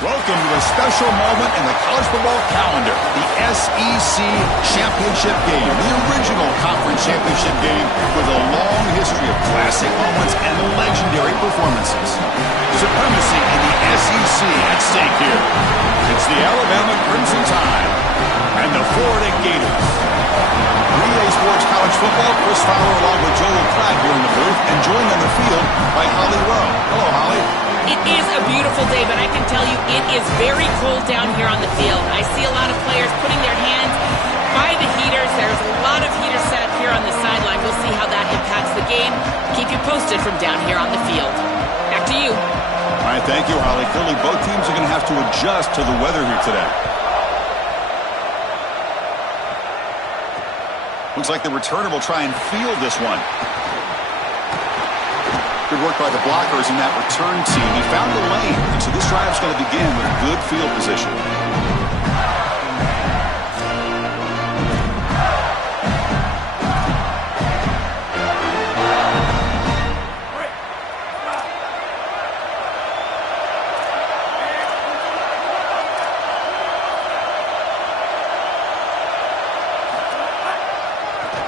Welcome to a special moment in the college football calendar, the SEC Championship Game, the original conference championship game with a long history of classic moments and legendary performances. Supremacy in the SEC at stake here. It's the Alabama Crimson Tide and the Florida Gators. EA Sports College Football, Chris Fowler along with Joel Klatt here in the booth, and joined on the field by Holly Rowe. Hello, Holly. It is a beautiful day, but I can tell you it is very cold down here on the field. I see a lot of players putting their hands by the heaters. There's a lot of heaters set up here on the sideline. We'll see how that impacts the game. Keep you posted from down here on the field. Back to you. All right, thank you, Holly. Clearly, both teams are going to have to adjust to the weather here today. Looks like the returner will try and field this one. Good work by the blockers in that return team. He found the lane, and so this drive is going to begin with good field position.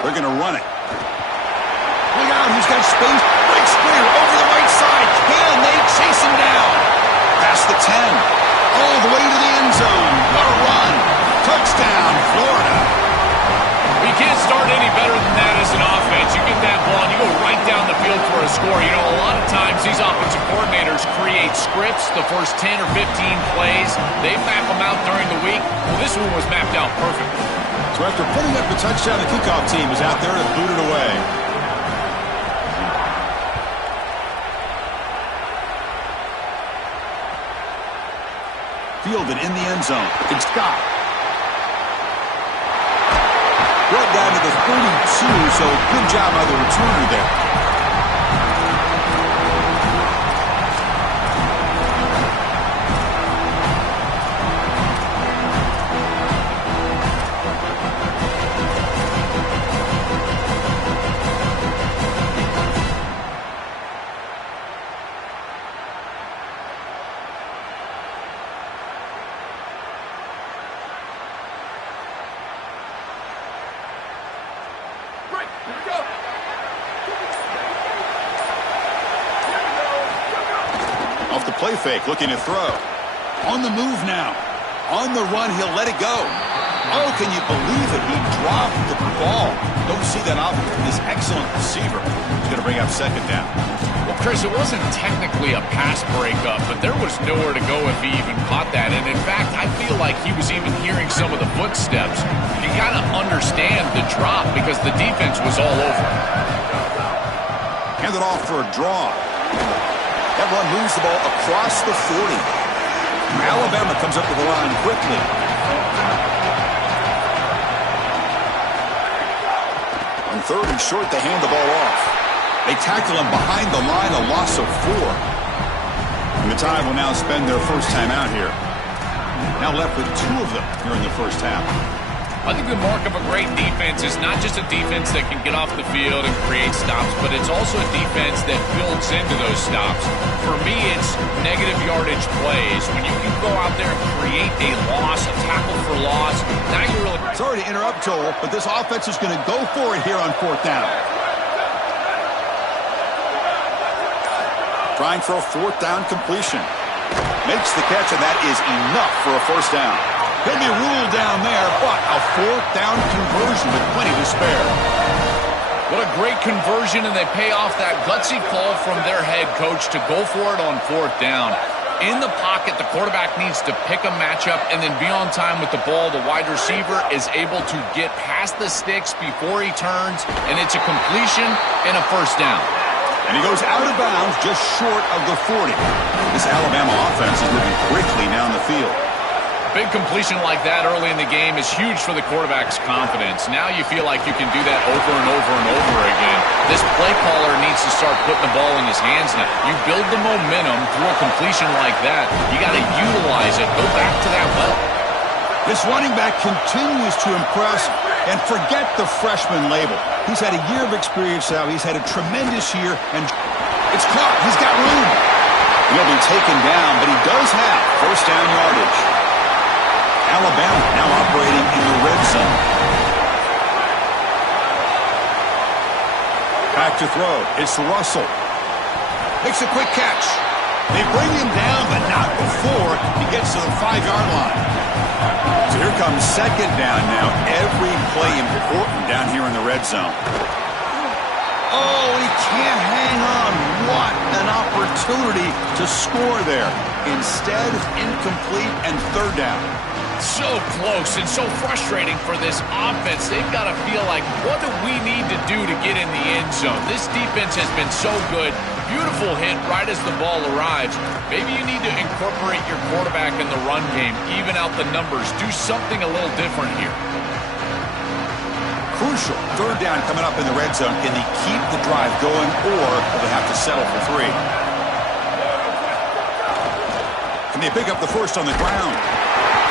They're going to run it. Look out, he's got space. Breaks clear over the right side. Can they chase him down? Past the 10. All the way to the end zone. What a run. Touchdown, Florida. You can't start any better than that as an offense. You get that ball and you go right down the field for a score. You know, a lot of times these offensive coordinators create scripts the first 10 or 15 plays. They map them out during the week. Well, this one was mapped out perfectly. So after putting up the touchdown, the kickoff team is out there to boot it away. Fielded in the end zone. It's Scott. Brought down to the 32, so good job by the returner there. Off the play fake, looking to throw. On the move now. On the run, he'll let it go. Oh, can you believe it? He dropped the ball. Don't see that often from this excellent receiver. He's going to bring up second down. Well, Chris, it wasn't technically a pass breakup, but there was nowhere to go if he even caught that. And in fact, I feel like he was even hearing some of the footsteps. You got to understand the drop because the defense was all over him. Hand it off for a draw. That run moves the ball across the 40. Alabama comes up to the line quickly. On third and short, they hand the ball off. They tackle him behind the line, a loss of 4. And the Tide will now spend their first time out here. Now left with 2 of them here in the first half. I think the mark of a great defense is not just a defense that can get off the field and create stops, but it's also a defense that builds into those stops. For me, it's negative yardage plays. When you can go out there and create a loss, a tackle for loss, now you're really... Sorry to interrupt, Joel, but this offense is going to go for it here on fourth down. Trying for a fourth down completion. Makes the catch, and that is enough for a first down. He'll be ruled down there, but a fourth down conversion with plenty to spare. What a great conversion, and they pay off that gutsy call from their head coach to go for it on fourth down. In the pocket, the quarterback needs to pick a matchup and then be on time with the ball. The wide receiver is able to get past the sticks before he turns, and it's a completion and a first down. And he goes out of bounds just short of the 40. This Alabama offense is moving quickly down the field. Big completion like that early in the game is huge for the quarterback's confidence. Now you feel like you can do that over and over and over again. This play caller needs to start putting the ball in his hands now. You build the momentum through a completion like that. You got to utilize it. Go back to that well. This running back continues to impress, and forget the freshman label. He's had a year of experience now. He's had a tremendous year, and it's caught. He's got room. He'll be taken down, but he does have first down yardage. Alabama now operating in the red zone. Back to throw. It's Russell. Makes a quick catch. They bring him down, but not before he gets to the 5-yard line. So here comes second down now. Every play important down here in the red zone. Oh, he can't hang on. What an opportunity to score there. Instead, incomplete and third down. So close and so frustrating for this offense. They've got to feel like, what do we need to do to get in the end zone? This defense has been so good. Beautiful hit right as the ball arrives. Maybe you need to incorporate your quarterback in the run game, even out the numbers. Do something a little different here. Crucial. Third down coming up in the red zone. Can they keep the drive going, or will they have to settle for 3? Can they pick up the first on the ground?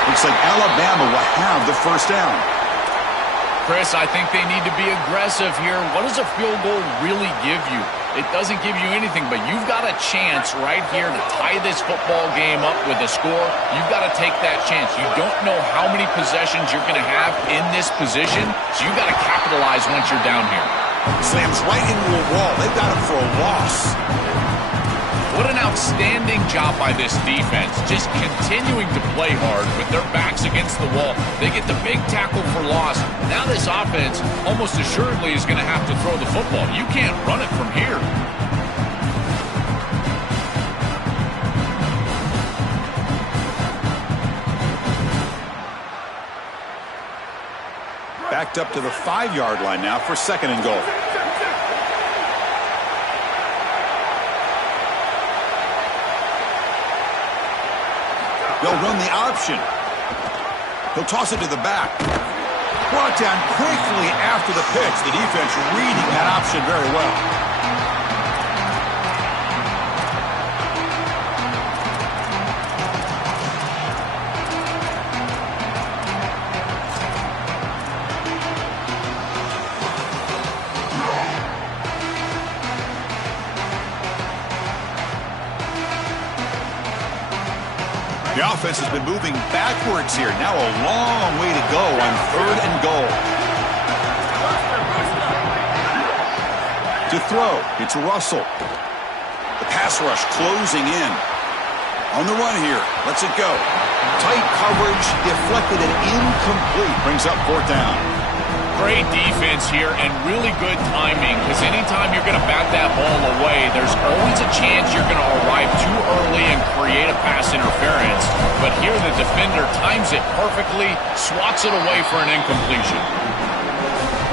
Looks like Alabama will have the first down. Chris, I think they need to be aggressive here. What does a field goal really give you? It doesn't give you anything, but you've got a chance right here to tie this football game up with a score. You've got to take that chance. You don't know how many possessions you're going to have in this position, so you've got to capitalize once you're down here. Slams right into a wall. They've got him for a loss. What an outstanding job by this defense, just continuing to play hard with their backs against the wall. They get the big tackle for loss. Now this offense almost assuredly is going to have to throw the football. You can't run it from here. Backed up to the 5-yard line now for second and goal. They'll run the option. He'll toss it to the back. Brought down quickly after the pitch. The defense reading that option very well. The offense has been moving backwards here. Now a long way to go on third and goal. To throw, it's Russell. The pass rush closing in. On the run here, lets it go. Tight coverage, deflected and incomplete. Brings up fourth down. Great defense here and really good timing, because anytime you're going to bat that ball away, there's always a chance you're going to arrive too early and create a pass interference. But here the defender times it perfectly, swats it away for an incompletion.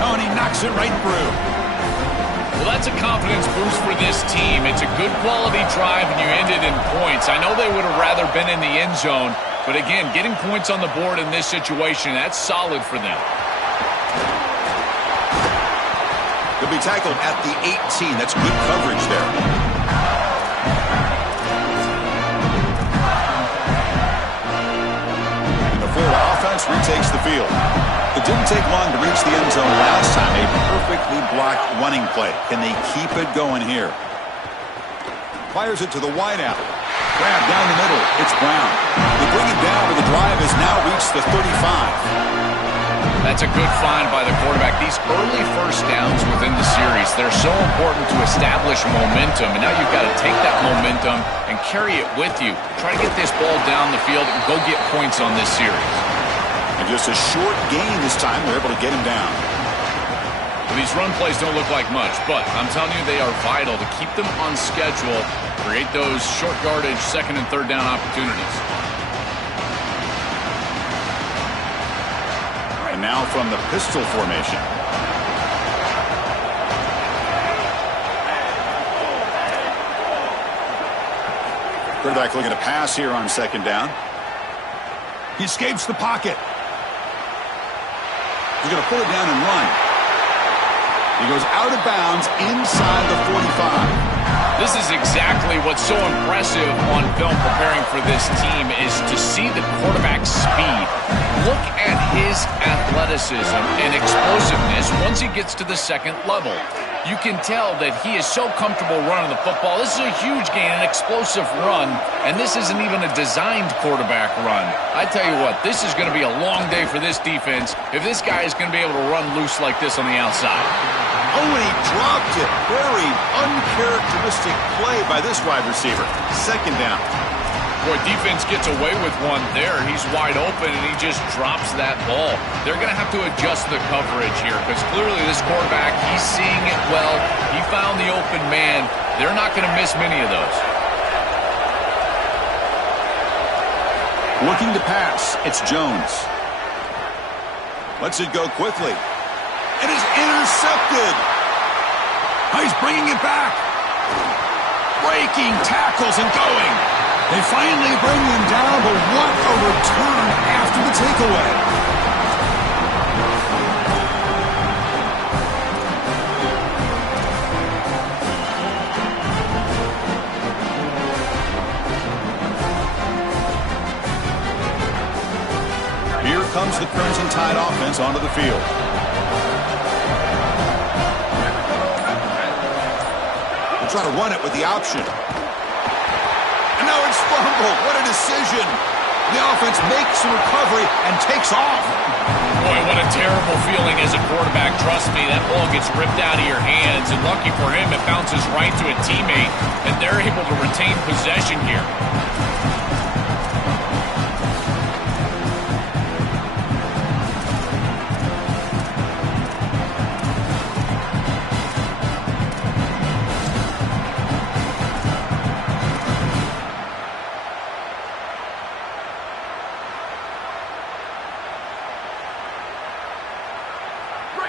Oh, and he knocks it right through. Well, that's a confidence boost for this team. It's a good quality drive, and you ended in points. I know they would have rather been in the end zone, but again, getting points on the board in this situation, that's solid for them. He'll be tackled at the 18. That's good coverage there. And the Florida offense retakes the field. It didn't take long to reach the end zone last time. A perfectly blocked running play. Can they keep it going here? Fires it to the wideout. Grab down the middle. It's Brown. They bring it down, but the drive has now reached the 35. That's a good find by the quarterback. These early first downs within the series, they're so important to establish momentum. And now you've got to take that momentum and carry it with you. Try to get this ball down the field and go get points on this series. And just a short gain this time. They're able to get him down. Well, these run plays don't look like much, but I'm telling you they are vital to keep them on schedule, create those short yardage second and third down opportunities. And now from the pistol formation. Quarterback looking to pass here on second down. He escapes the pocket. He's going to pull it down and run. He goes out of bounds inside the 45. This is exactly what's so impressive on film preparing for this team is to see the quarterback's speed. Look at his athleticism and explosiveness once he gets to the second level. You can tell that he is so comfortable running the football. This is a huge gain, an explosive run, and this isn't even a designed quarterback run. I tell you what, this is going to be a long day for this defense if this guy is going to be able to run loose like this on the outside. Oh, and he dropped it. Very uncharacteristic play by this wide receiver. Second down. Boy, defense gets away with one there. He's wide open, and he just drops that ball. They're going to have to adjust the coverage here because clearly this quarterback, he's seeing it well. He found the open man. They're not going to miss many of those. Looking to pass, it's Jones. Lets it go quickly. It is intercepted. He's bringing it back. Breaking tackles and going. They finally bring him down, but what a return after the takeaway. Here comes the Crimson Tide offense onto the field. They'll try to run it with the option. And now it's fumbled. What a decision. The offense makes the recovery and takes off. Boy, what a terrible feeling as a quarterback. Trust me, that ball gets ripped out of your hands. And lucky for him, it bounces right to a teammate. And they're able to retain possession here.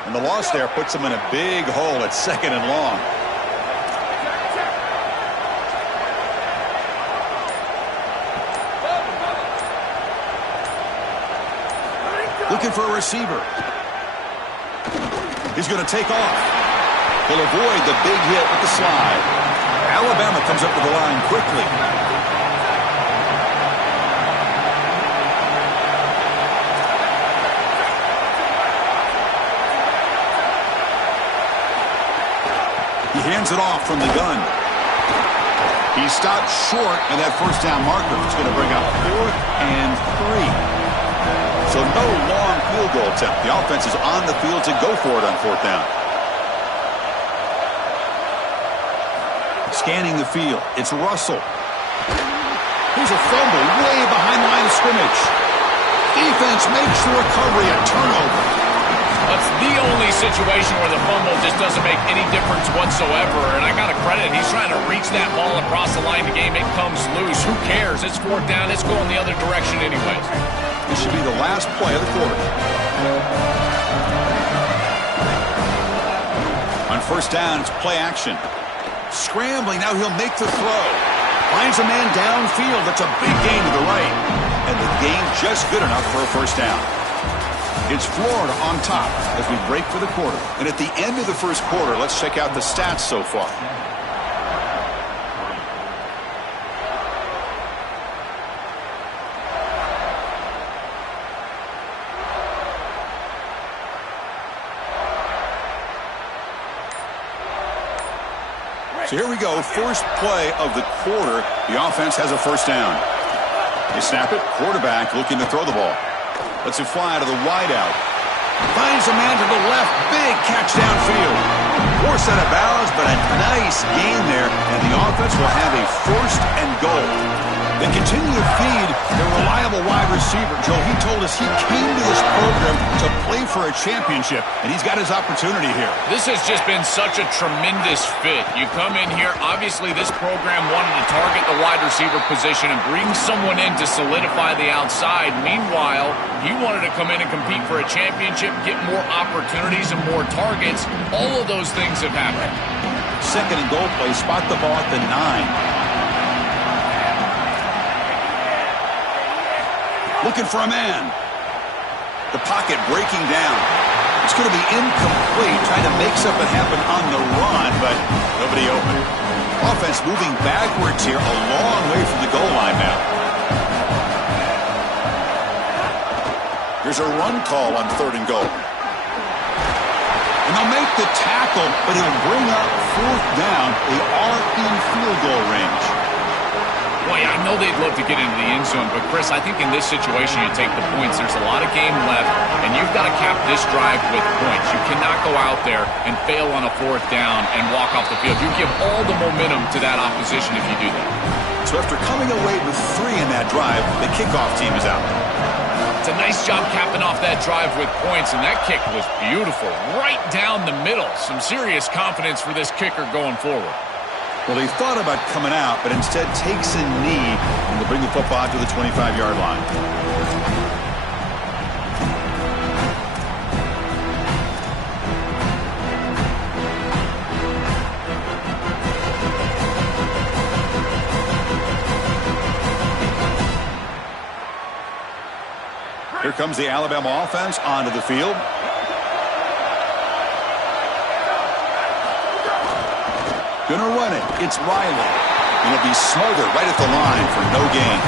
And the loss there puts them in a big hole at second and long. Looking for a receiver. He's going to take off. He'll avoid the big hit with the slide. Alabama comes up to the line quickly. He hands it off from the gun. He stopped short of that first down marker. It's going to bring up 4th and 3. So no long field goal attempt. The offense is on the field to go for it on 4th down. Scanning the field. It's Russell. Here's a fumble way behind the line of scrimmage. Defense makes the recovery, a turnover. That's the only situation where the fumble just doesn't make any difference whatsoever. And I got to credit, he's trying to reach that ball across the line of the game. It comes loose. Who cares? It's 4th down. It's going the other direction anyways. This should be the last play of the quarter. On 1st down, it's play action. Scrambling, now he'll make the throw. Finds a man downfield. That's a big gain to the right. And the gain just good enough for a 1st down. It's Florida on top as we break for the quarter. And at the end of the 1st quarter, let's check out the stats so far. So here we go, first play of the quarter. The offense has a 1st down. They snap it, quarterback looking to throw the ball. Lets it fly to the wideout. Finds a man to the left. Big catch downfield. Forced out of bounds, but a nice gain there. And the offense will have a 1st and goal. They continue to feed their reliable wide receiver. Joe, he told us he came to this program to play for a championship, and he's got his opportunity here. This has just been such a tremendous fit. You come in here, obviously this program wanted to target the wide receiver position and bring someone in to solidify the outside. Meanwhile, he wanted to come in and compete for a championship, get more opportunities and more targets. All of those things have happened. 2nd and goal play, spot the ball at the 9. Looking for a man. The pocket breaking down. It's going to be incomplete, trying to make something happen on the run, but nobody open. Offense moving backwards here, a long way from the goal line now. Here's a run call on 3rd and goal. And they'll make the tackle, but it'll bring up 4th down. They are in field goal range. Boy, I know they'd love to get into the end zone, but Chris, I think in this situation you take the points. There's a lot of game left, and you've got to cap this drive with points. You cannot go out there and fail on a 4th down and walk off the field. You give all the momentum to that opposition if you do that. So after coming away with 3 in that drive, the kickoff team is out. It's a nice job capping off that drive with points, and that kick was beautiful. Right down the middle. Some serious confidence for this kicker going forward. Well, he thought about coming out, but instead takes a knee and will bring the football out to the 25-yard line. Here comes the Alabama offense onto the field. Gonna run it. It's Riley. It'll be smothered right at the line for no gain.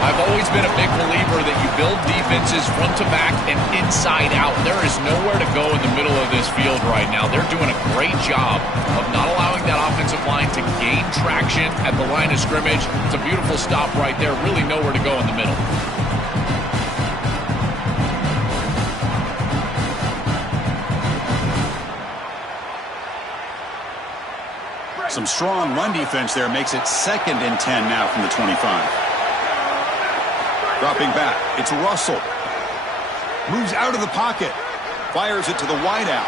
I've always been a big believer that you build defenses front to back and inside out. There is nowhere to go in the middle of this field right now. They're doing a great job of not allowing that offensive line to gain traction at the line of scrimmage. It's a beautiful stop right there. Really nowhere to go in the middle. Some strong run defense there makes it 2nd and 10 now from the 25. Dropping back, it's Russell. Moves out of the pocket. Fires it to the wideout.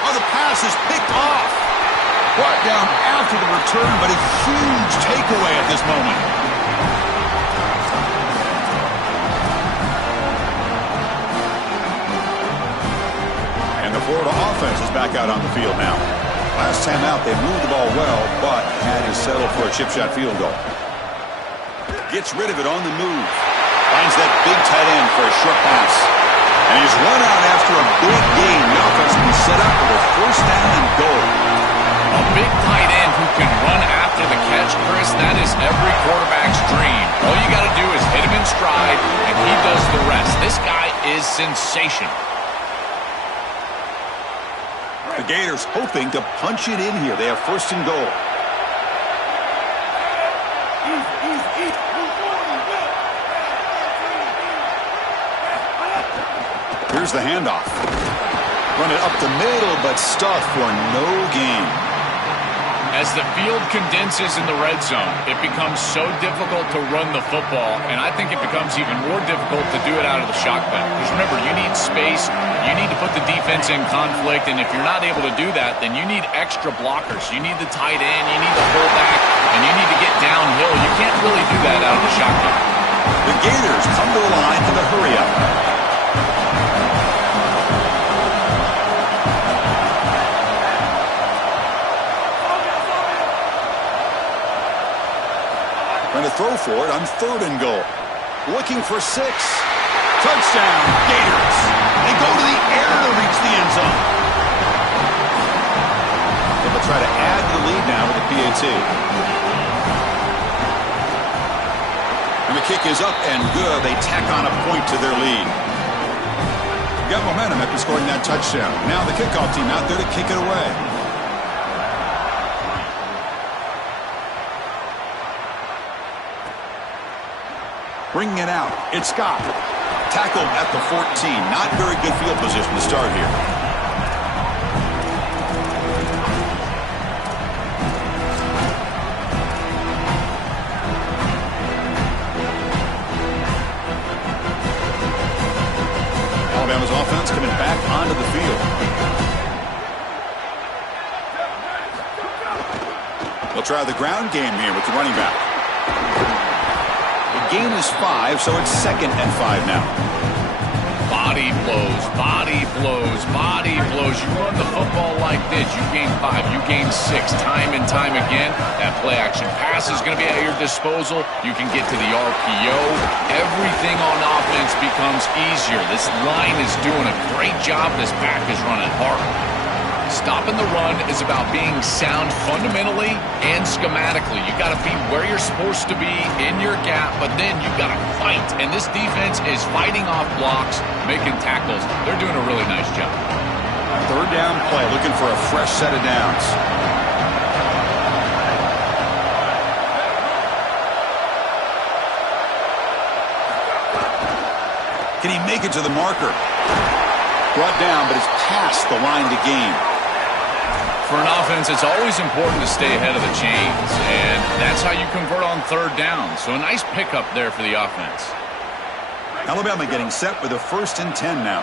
Oh, the pass is picked off. Brought down after the return, but a huge takeaway at this moment. And the Florida offense is back out on the field now. Last time out, they moved the ball well, but had to settle for a chip shot field goal. Gets rid of it on the move. Finds that big tight end for a short pass. And he's run out after a big gain. The offense will be set up for the 1st down and goal. A big tight end who can run after the catch, Chris, that is every quarterback's dream. All you got to do is hit him in stride, and he does the rest. This guy is sensational. The Gators hoping to punch it in here. They have 1st and goal. Here's the handoff. Run it up the middle, but stuffed for no gain. As the field condenses in the red zone, it becomes so difficult to run the football, and I think it becomes even more difficult to do it out of the shotgun. Because remember, you need space, you need to put the defense in conflict, and if you're not able to do that, then you need extra blockers. You need the tight end, you need the fullback, and you need to get downhill. You can't really do that out of the shotgun. The Gators come to the line in the hurry-up. Trying to throw for it on 3rd and goal. Looking for 6. Touchdown, Gators. They go to the air to reach the end zone. They'll try to add to the lead now with the PAT. And the kick is up and good. They tack on a point to their lead. Got momentum after scoring that touchdown. Now the kickoff team out there to kick it away. Bringing it out. It's Scott. Tackled at the 14. Not very good field position to start here. Alabama's offense coming back onto the field. They'll try the ground game here with the running back. Gain is 5, so it's 2nd and 5 now. Body blows, body blows, body blows. You run the football like this, you gain 5, you gain 6, time and time again. That play action pass is going to be at your disposal. You can get to the RPO. Everything on offense becomes easier. This line is doing a great job. This pack is running hard. Stopping the run is about being sound fundamentally and schematically. You got to be where you're supposed to be in your gap, but then you got to fight. And this defense is fighting off blocks, making tackles. They're doing a really nice job. Third down play, looking for a fresh set of downs. Can he make it to the marker? Brought down, but it's past the line to gain. For an offense, it's always important to stay ahead of the chains, and that's how you convert on third down. So a nice pickup there for the offense. Alabama getting set with a 1st and 10 now.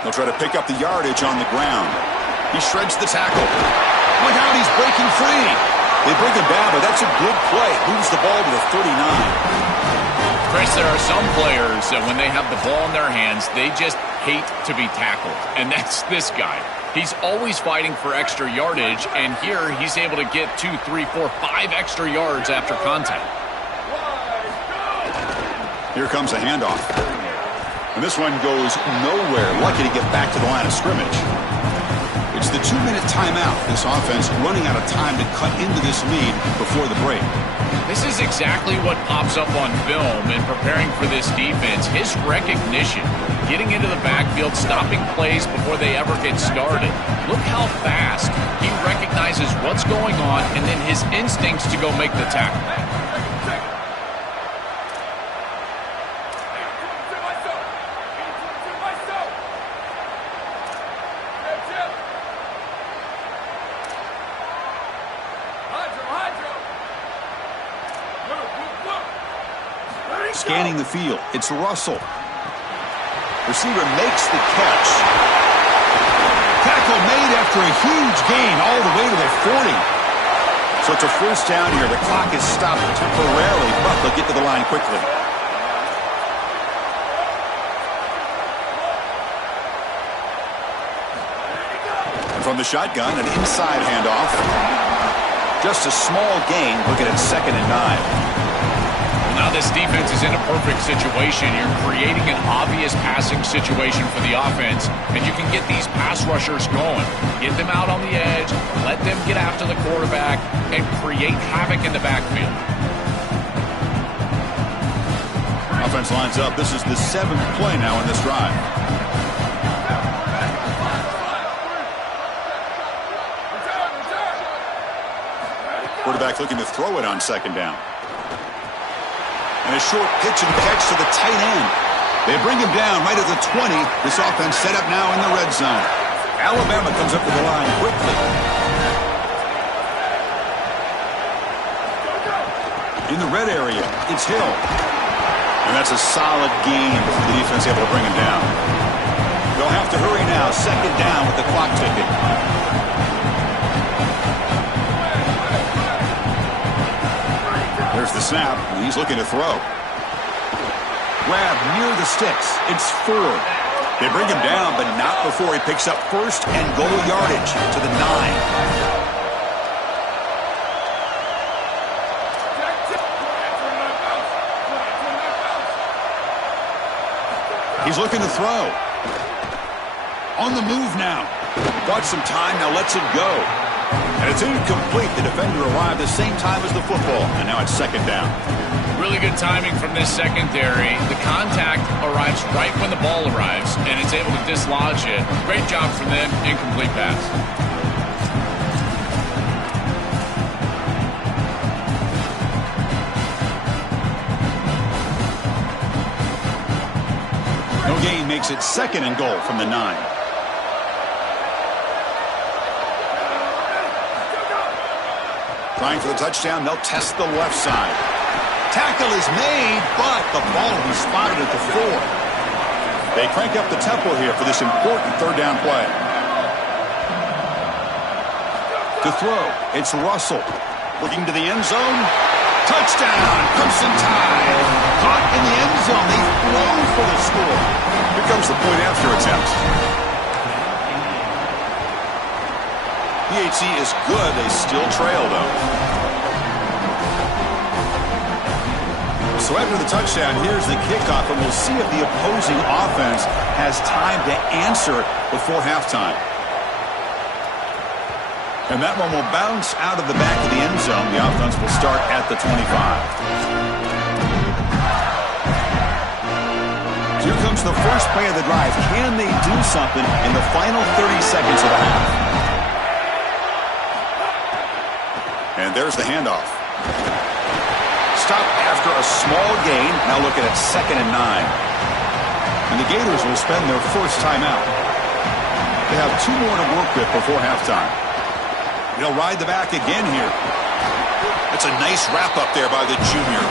They'll try to pick up the yardage on the ground. He shreds the tackle. Look out, he's breaking free. They bring him down, but that's a good play. Moves the ball to the 39. Chris, there are some players that when they have the ball in their hands, they just hate to be tackled. And that's this guy. He's always fighting for extra yardage, and here he's able to get 2, 3, 4, 5 extra yards after contact. Here comes a handoff. And this one goes nowhere. Lucky to get back to the line of scrimmage. It's the 2-minute timeout. This offense running out of time to cut into this lead before the break. This is exactly what pops up on film in preparing for this defense. His recognition, getting into the backfield, stopping plays before they ever get started. Look how fast he recognizes what's going on and then his instincts to go make the tackle. Scanning the field, it's Russell. Receiver makes the catch. Tackle made after a huge gain all the way to the 40. So it's a 1st down here. The clock is stopped temporarily, but they'll get to the line quickly. And from the shotgun, an inside handoff. Just a small gain, looking at 2nd and 9. Now this defense is in a perfect situation. You're creating an obvious passing situation for the offense, and you can get these pass rushers going. Get them out on the edge, let them get after the quarterback, and create havoc in the backfield. Offense lines up. This is the 7th play now in this drive. Quarterback looking to throw it on 2nd down. And a short pitch and catch to the tight end. They bring him down right at the 20. This offense set up now in the red zone. Alabama comes up to the line quickly. In the red area, it's Hill. And that's a solid gain. The defense able to bring him down. They'll have to hurry now. 2nd down with the clock ticking. There's the snap. He's looking to throw. Grab near the sticks. It's Ford. They bring him down, but not before he picks up 1st and goal yardage to the 9. He's looking to throw. On the move now. Bought some time, now lets it go. And it's incomplete. The defender arrived the same time as the football, and now it's 2nd down. Really good timing from this secondary. The contact arrives right when the ball arrives, and it's able to dislodge it. Great job from them. Incomplete pass. No gain makes it 2nd and goal from the 9. Trying for the touchdown, they'll test the left side. Tackle is made, but the ball will be spotted at the 4. They crank up the tempo here for this important 3rd down play. To throw, it's Russell. Looking to the end zone. Touchdown, Crimson Tide. Caught in the end zone. They throw for the score. Here comes the point after attempt. PHC is good. They still trail, though. So after the touchdown, here's the kickoff, and we'll see if the opposing offense has time to answer before halftime. And that one will bounce out of the back of the end zone. The offense will start at the 25. Here comes the first play of the drive. Can they do something in the final 30 seconds of the half? And there's the handoff. Stop after a small gain. Now looking at 2nd and 9. And the Gators will spend their first timeout. They have 2 more to work with before halftime. He'll ride the back again here. That's a nice wrap up there by the junior.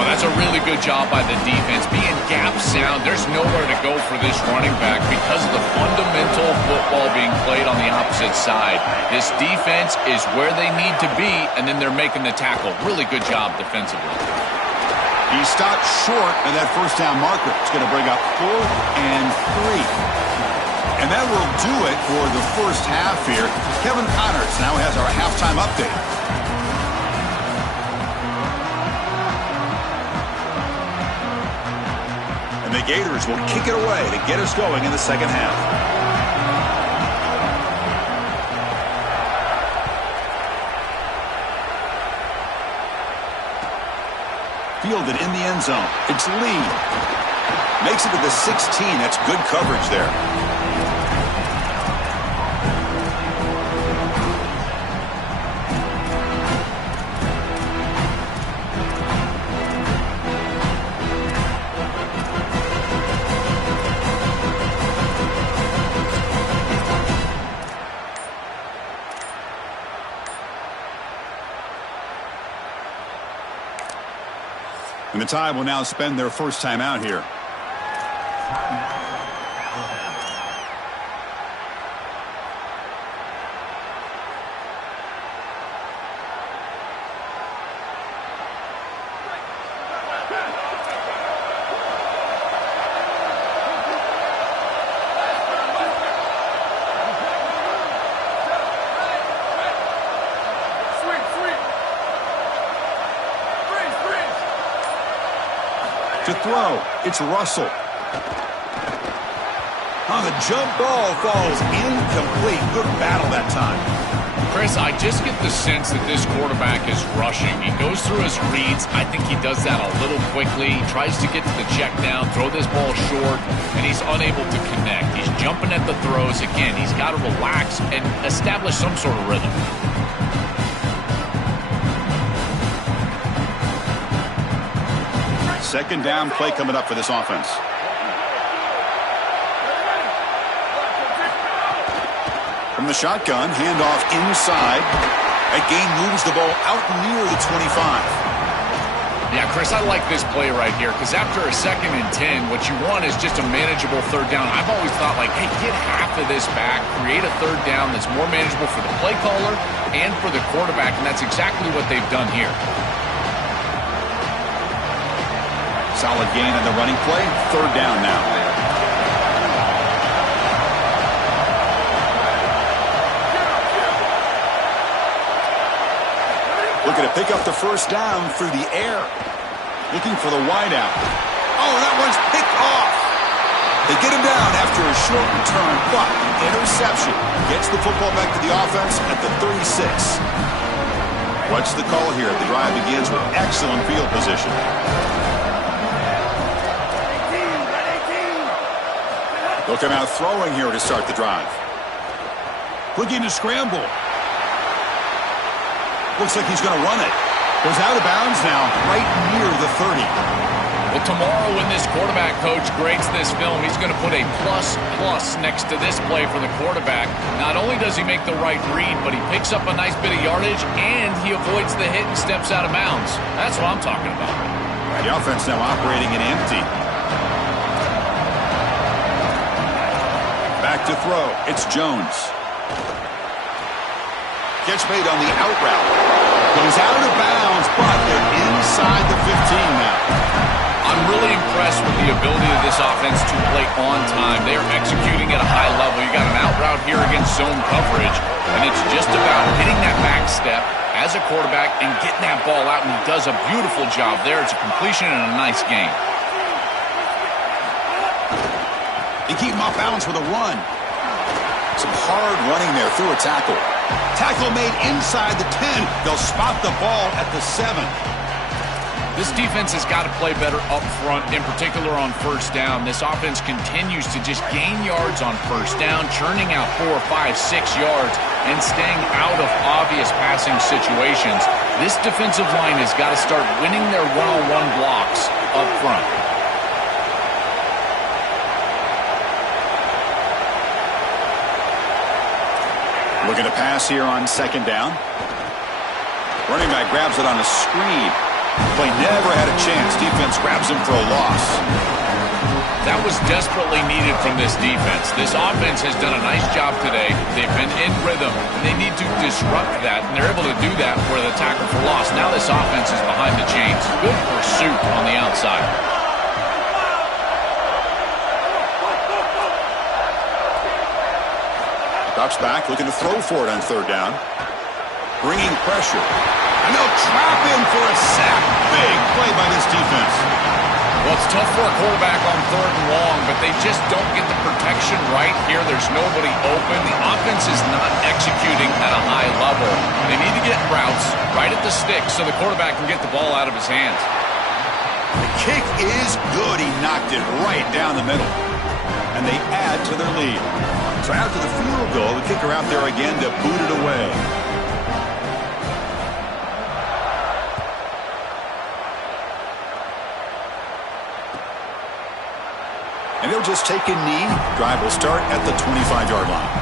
Oh, that's a really good job by the defense. Being gap sound, there's nowhere to go for this running back because of the fundamental football being played on the opposite side. This defense is where they need to be, and then they're making the tackle. Really good job defensively. He stopped short of that first down marker. It's going to bring up 4th and 3. And that will do it for the first half here. Kevin Connors now has our halftime update. And the Gators will kick it away to get us going in the second half. Fielded in the end zone. It's Lee. Makes it to the 16. That's good coverage there. And the Tide will now spend their first time out here. To throw, it's Russell. On the jump ball falls incomplete. Good battle that time. Chris, I just get the sense that this quarterback is rushing. He goes through his reads. I think he does that a little quickly. He tries to get to the check down, throw this ball short, and he's unable to connect. He's jumping at the throws. Again, he's got to relax and establish some sort of rhythm. Second down play coming up for this offense. From the shotgun, handoff inside. That gain moves the ball out near the 25. Yeah, Chris, I like this play right here because after a 2nd and 10, what you want is just a manageable third down. I've always thought, like, hey, get half of this back, create a third down that's more manageable for the play caller and for the quarterback, and that's exactly what they've done here. Solid gain on the running play. Third down now. Looking to pick up the first down through the air. Looking for the wideout. Oh, that one's picked off. They get him down after a short return, but interception gets the football back to the offense at the 36. What's the call here? The drive begins with excellent field position. They'll come out throwing here to start the drive. Looking to scramble. Looks like he's going to run it. Goes out of bounds now, right near the 30. Well, tomorrow when this quarterback coach grades this film, he's going to put a plus next to this play for the quarterback. Not only does he make the right read, but he picks up a nice bit of yardage, and he avoids the hit and steps out of bounds. That's what I'm talking about. The offense now operating in empty. Back to throw. It's Jones. Catch made on the out route. Goes out of bounds, but they're inside the 15 now. I'm really impressed with the ability of this offense to play on time. They are executing at a high level. You got an out route here against zone coverage, and it's just about hitting that back step as a quarterback and getting that ball out, and he does a beautiful job there. It's a completion and a nice game. They keep him off balance with a run. Some hard running there through a tackle. Tackle made inside the 10. They'll spot the ball at the 7. This defense has got to play better up front, in particular on first down. This offense continues to just gain yards on first down, churning out 4, 5, 6 yards, and staying out of obvious passing situations. This defensive line has got to start winning their one-on-one blocks up front. Looking to pass here on second down. Running back grabs it on a screen. Play never had a chance. Defense grabs him for a loss. That was desperately needed from this defense. This offense has done a nice job today. They've been in rhythm. They need to disrupt that, and they're able to do that for the tackle for loss. Now this offense is behind the chains. Good pursuit on the outside. Drops back, looking to throw for it on third down. Bringing pressure. And they'll trap him for a sack. Big play by this defense. Well, it's tough for a quarterback on third and long, but they just don't get the protection right here. There's nobody open. The offense is not executing at a high level. They need to get routes right at the stick so the quarterback can get the ball out of his hands. The kick is good. He knocked it right down the middle. And they add to their lead. So after the field goal, the kicker out there again to boot it away. And they'll just take a knee. Drive will start at the 25-yard line.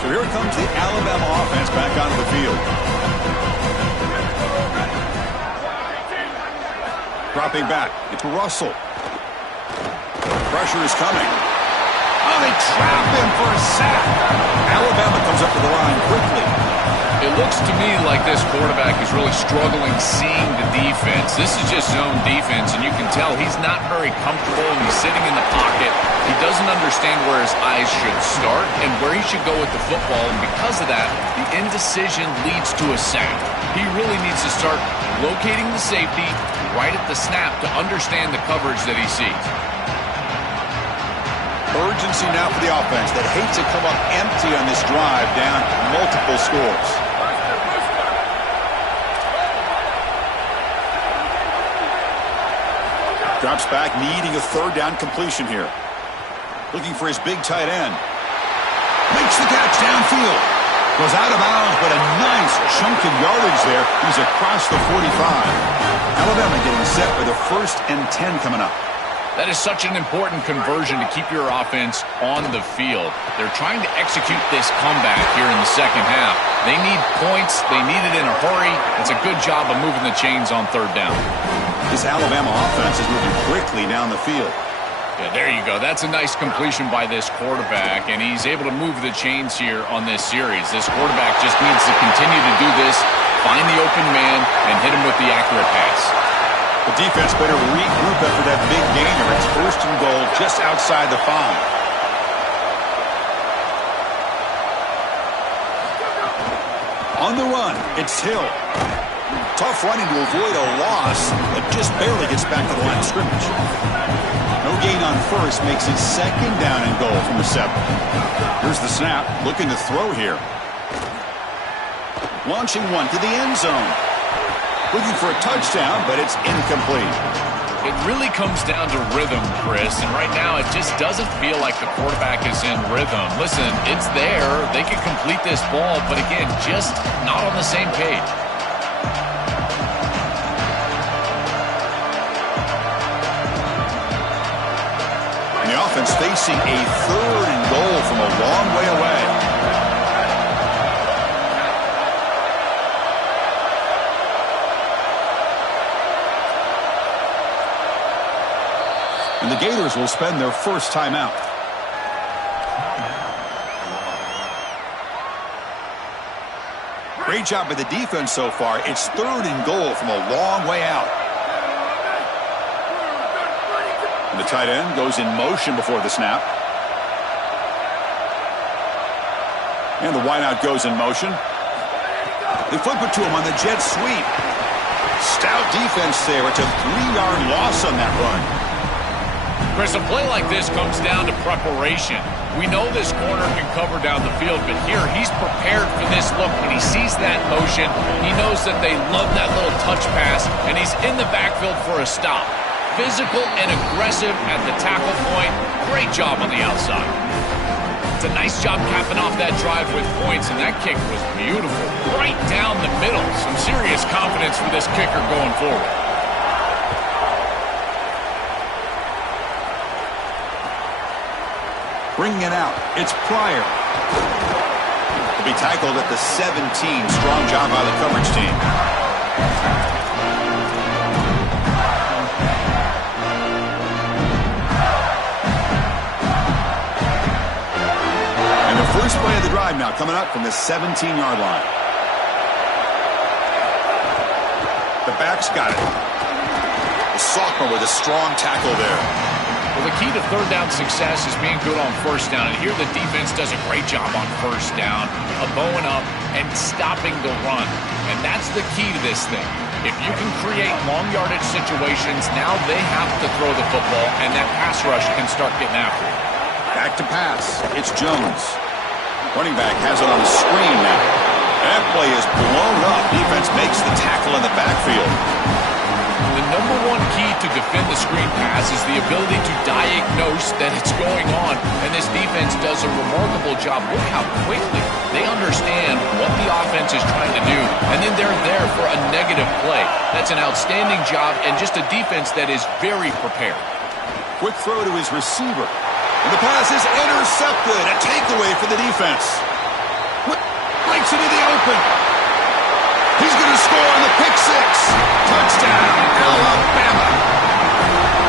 So here comes the Alabama offense back onto the field. Dropping back. It's Russell. Pressure is coming. Oh, they trap him for a sack. Alabama comes up to the line quickly. It looks to me like this quarterback is really struggling seeing the defense. This is just zone defense, and you can tell he's not very comfortable, and he's sitting in the pocket. He doesn't understand where his eyes should start and where he should go with the football, and because of that, the indecision leads to a sack. He really needs to start locating the safety right at the snap to understand the coverage that he sees. Urgency now for the offense that hates to come up empty on this drive, down multiple scores. Drops back, needing a third down completion here. Looking for his big tight end. Makes the catch downfield. Goes out of bounds, but a nice chunk of yardage there. He's across the 45. Alabama getting set with a 1st and 10 coming up. That is such an important conversion to keep your offense on the field. They're trying to execute this comeback here in the second half. They need points. They need it in a hurry. It's a good job of moving the chains on third down. This Alabama offense is moving quickly down the field. Yeah, there you go. That's a nice completion by this quarterback, and he's able to move the chains here on this series. This quarterback just needs to continue to do this, find the open man, and hit him with the accurate pass. The defense better regroup after that big gainer. It's 1st and goal just outside the 5. On the run, it's Hill. Tough running to avoid a loss, but just barely gets back to the line of scrimmage. No gain on first makes it 2nd down and goal from the 7. Here's the snap, looking to throw here. Launching one to the end zone. Looking for a touchdown, but it's incomplete. It really comes down to rhythm, Chris, and right now it just doesn't feel like the quarterback is in rhythm. Listen, it's there. They can complete this ball, but again, just not on the same page. And the offense facing a 3rd and goal from a long way away. And the Gators will spend their first timeout. Great job by the defense so far. It's 3rd and goal from a long way out. And the tight end goes in motion before the snap. And the wideout goes in motion. They flip it to him on the jet sweep. Stout defense there. It's a 3-yard loss on that run. Chris, a play like this comes down to preparation. We know this corner can cover down the field, but here he's prepared for this look. When he sees that motion, he knows that they love that little touch pass, and he's in the backfield for a stop. Physical and aggressive at the tackle point. Great job on the outside. It's a nice job capping off that drive with points, and that kick was beautiful. Right down the middle. Some serious confidence for this kicker going forward. Bringing it out, it's Pryor. He'll be tackled at the 17. Strong job by the coverage team. And the first play of the drive now coming up from the 17-yard line. The back's got it. The sophomore with a strong tackle there. Well, the key to third down success is being good on first down. And here the defense does a great job on first down of bowing up and stopping the run. And that's the key to this thing. If you can create long yardage situations, now they have to throw the football, and that pass rush can start getting after it. Back to pass. It's Jones. Running back has it on the screen now. That play is blown up. Defense makes the tackle in the backfield. The number one key to defend the screen pass is the ability to diagnose that it's going on, and this defense does a remarkable job. Look how quickly they understand what the offense is trying to do, and then they're there for a negative play. That's an outstanding job and just a defense that is very prepared. Quick throw to his receiver, and the pass is intercepted. A takeaway for the defense. Breaks into the open. He's going to score on the pick six. Touchdown, Alabama.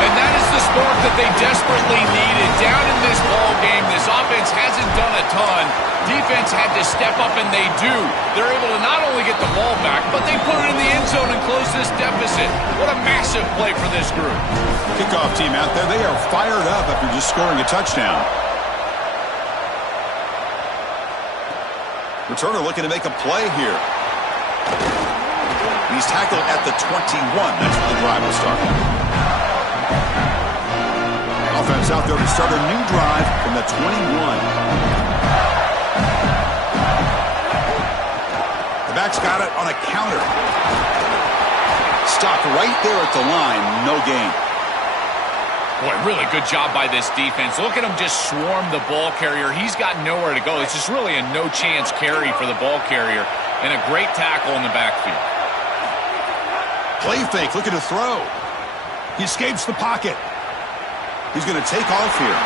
And that is the spark that they desperately needed. Down in this ball game, this offense hasn't done a ton. Defense had to step up, and they do. They're able to not only get the ball back, but they put it in the end zone and close this deficit. What a massive play for this group. Kickoff team out there, they are fired up after just scoring a touchdown. Returner looking to make a play here. He's tackled at the 21. That's where the drive will start. Offense out there to start a new drive from the 21. The back's got it on a counter. Stopped right there at the line. No gain. Boy, really good job by this defense. Look at him just swarm the ball carrier. He's got nowhere to go. It's just really a no-chance carry for the ball carrier. And a great tackle in the backfield. Play fake, looking to throw. He escapes the pocket. He's going to take off here.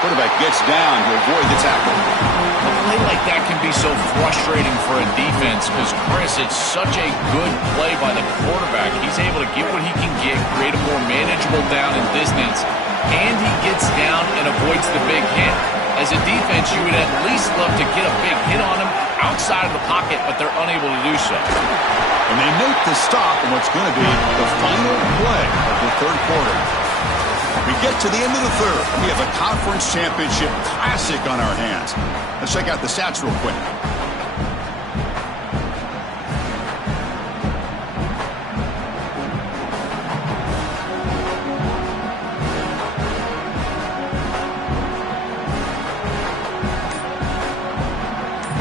Quarterback gets down to avoid the tackle. A play like that can be so frustrating for a defense because, Chris, it's such a good play by the quarterback. He's able to get what he can get, create a more manageable down and distance, and he gets down and avoids the big hit. As a defense, you would at least love to get a big hit on him outside of the pocket, but they're unable to do so. And they make the stop in what's going to be the final play of the third quarter. We get to the end of the third. We have a conference championship classic on our hands. Let's check out the stats real quick.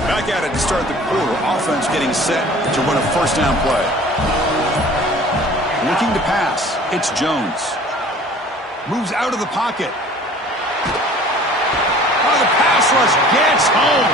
Back at it to start the quarter. Offense getting set to run a first down play. Looking to pass. It's Jones. Moves out of the pocket. Oh, the pass rush gets home.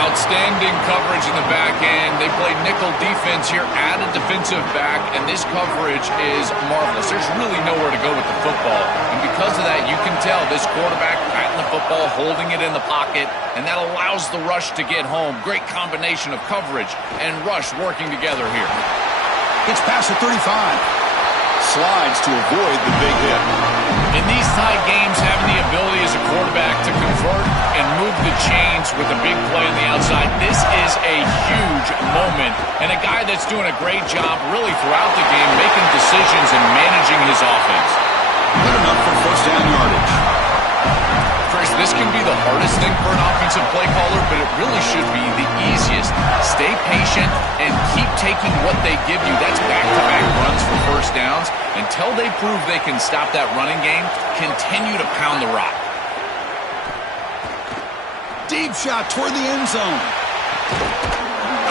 Outstanding coverage in the back end. They play nickel defense here at a defensive back, and this coverage is marvelous. There's really nowhere to go with the football, and because of that, you can tell this quarterback patting the football, holding it in the pocket, and that allows the rush to get home. Great combination of coverage and rush working together here. It's past the 35. Slides to avoid the big hit. In these tight games, having the ability as a quarterback to convert and move the chains with a big play on the outside, this is a huge moment. And a guy that's doing a great job really throughout the game making decisions and managing his offense. Good enough for first down yardage. Chris, this can be the hardest thing for an offensive play caller, but it really should be the easiest. Stay patient and keep taking what they give you. That's back-to-back runs for first downs. Until they prove they can stop that running game, continue to pound the rock. Deep shot toward the end zone.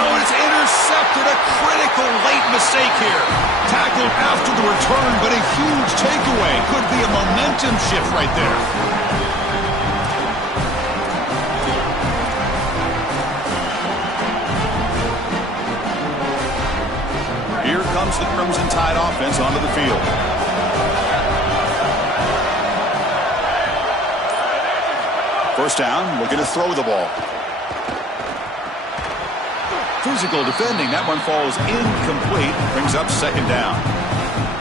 Oh, it's intercepted. A critical late mistake here. Tackled after the return, but a huge takeaway. Could be a momentum shift right there. Here comes the Crimson Tide offense onto the field. First down, looking to throw the ball. Physical defending. That one falls incomplete. Brings up second down.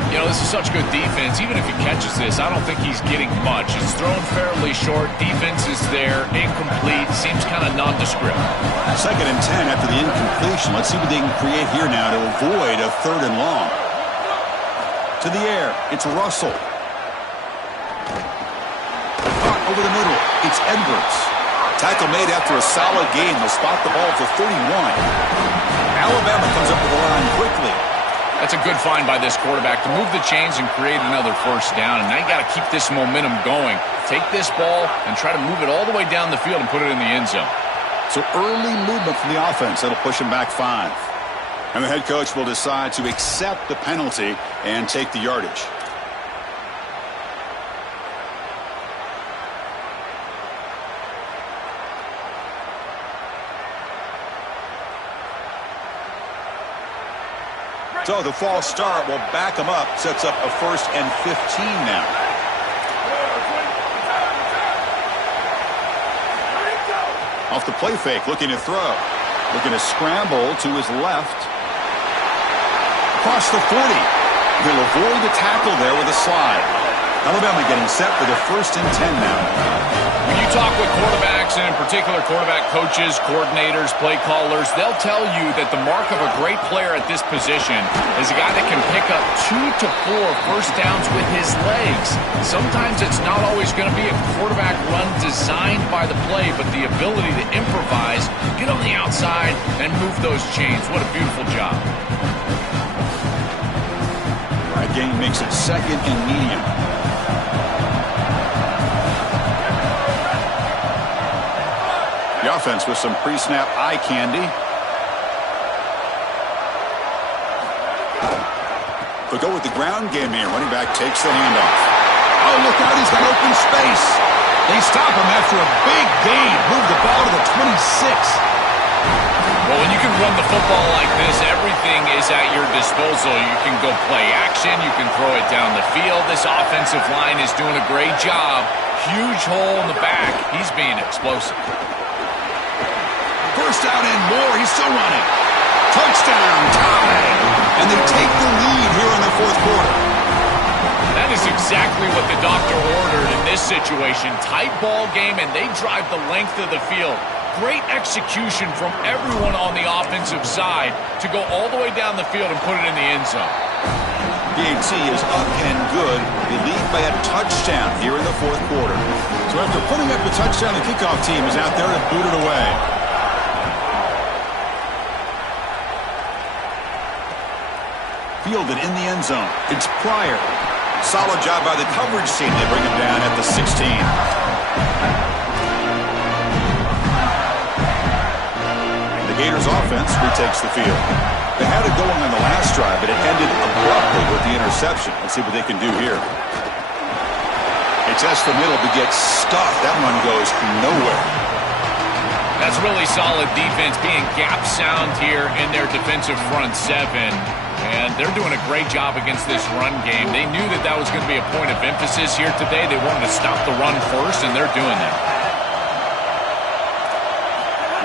You know, this is such good defense. Even if he catches this, I don't think he's getting much. It's thrown fairly short. Defense is there. Incomplete. Seems kind of nondescript. Second and 10 after the incompletion. Let's see what they can create here now to avoid a third and long. To the air. It's Russell. Caught over the middle. It's Edwards. Tackle made after a solid game. They'll spot the ball for 31. Alabama comes up with the line quickly. That's a good find by this quarterback to move the chains and create another first down. And now you got to keep this momentum going. Take this ball and try to move it all the way down the field and put it in the end zone. So early movement from the offense. That'll push him back 5. And the head coach will decide to accept the penalty and take the yardage. So the false start will back him up. Sets up a 1st and 15 now. Off the play fake, looking to throw. Looking to scramble to his left. Across the 40. He'll avoid the tackle there with a slide. Alabama getting set for the 1st and 10 now. When you talk with quarterbacks, and in particular quarterback coaches, coordinators, play callers, they'll tell you that the mark of a great player at this position is a guy that can pick up 2 to 4 first downs with his legs. Sometimes it's not always going to be a quarterback run designed by the play, but the ability to improvise, get on the outside, and move those chains. What a beautiful job. That game makes it 2nd and medium. The offense with some pre-snap eye candy. They'll go with the ground game here. Running back takes the handoff. Oh, look out. He's got open space. They stop him after a big gain. Move the ball to the 26. Well, when you can run the football like this, everything is at your disposal. You can go play action. You can throw it down the field. This offensive line is doing a great job. Huge hole in the back. He's being explosive. First down and more. He's still running. Touchdown, tied. And they take the lead here in the 4th quarter. That is exactly what the doctor ordered in this situation. Tight ball game, and they drive the length of the field. Great execution from everyone on the offensive side to go all the way down the field and put it in the end zone. PAT is up and good. They lead by a touchdown here in the 4th quarter. So after putting up the touchdown, the kickoff team is out there to boot it away. Fielded in the end zone. It's Pryor. Solid job by the coverage team. They bring him down at the 16. The Gators offense retakes the field. They had it going on the last drive, but it ended abruptly with the interception. Let's see what they can do here. They test the middle, but gets stuffed. That one goes nowhere. That's really solid defense, being gap sound here in their defensive front 7. And they're doing a great job against this run game. They knew that that was going to be a point of emphasis here today. They wanted to stop the run first, and they're doing that.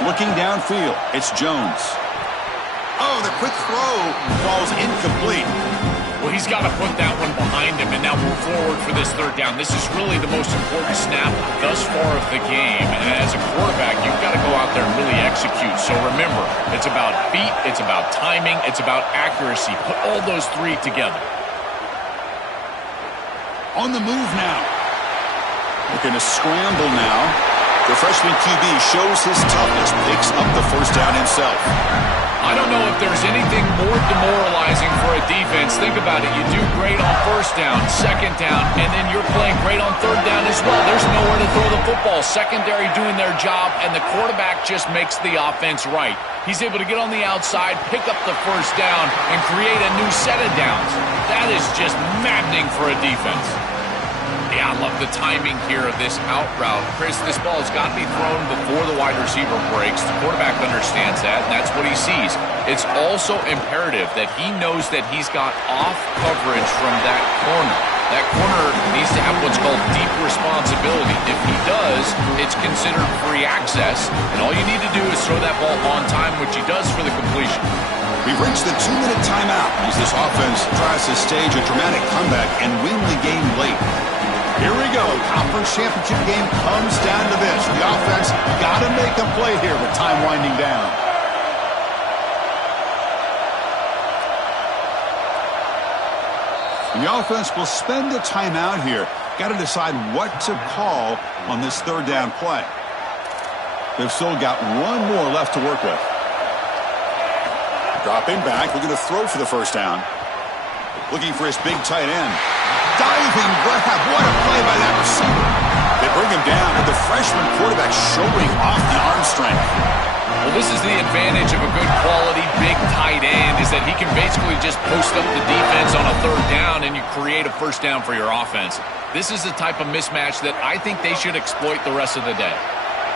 Looking downfield, it's Jones. Oh, the quick throw falls incomplete. Well, he's got to put that one behind him and now move forward for this third down. This is really the most important snap thus far of the game. And as a quarterback, you've got to go out there and really execute. So remember, it's about feet, it's about timing, it's about accuracy. Put all those three together. On the move now. Looking to scramble now. The freshman QB shows his toughness, picks up the first down himself. I don't know if there's anything more demoralizing for a defense. Think about it. You do great on first down, second down, and then you're playing great on third down as well. There's nowhere to throw the football. Secondary doing their job, and the quarterback just makes the offense right. He's able to get on the outside, pick up the first down, and create a new set of downs. That is just maddening for a defense. Yeah, I love the timing here of this out route. Chris, this ball has got to be thrown before the wide receiver breaks. The quarterback understands that, and that's what he sees. It's also imperative that he knows that he's got off coverage from that corner. That corner needs to have what's called deep responsibility. If he does, it's considered free access, and all you need to do is throw that ball on time, which he does for the completion. We've reached the 2-minute timeout as this offense tries to stage a dramatic comeback and win the game late. Here we go. Conference championship game comes down to this. The offense got to make a play here with time winding down. And the offense will spend a timeout here. Got to decide what to call on this third down play. They've still got one more left to work with. Dropping back, looking to throw for the first down. Looking for his big tight end. Diving grab. What a play by that receiver. They bring him down, and the freshman quarterback showing off the arm strength. Well, this is the advantage of a good quality big tight end, is that he can basically just post up the defense on a third down, and you create a first down for your offense. This is the type of mismatch that I think they should exploit the rest of the day.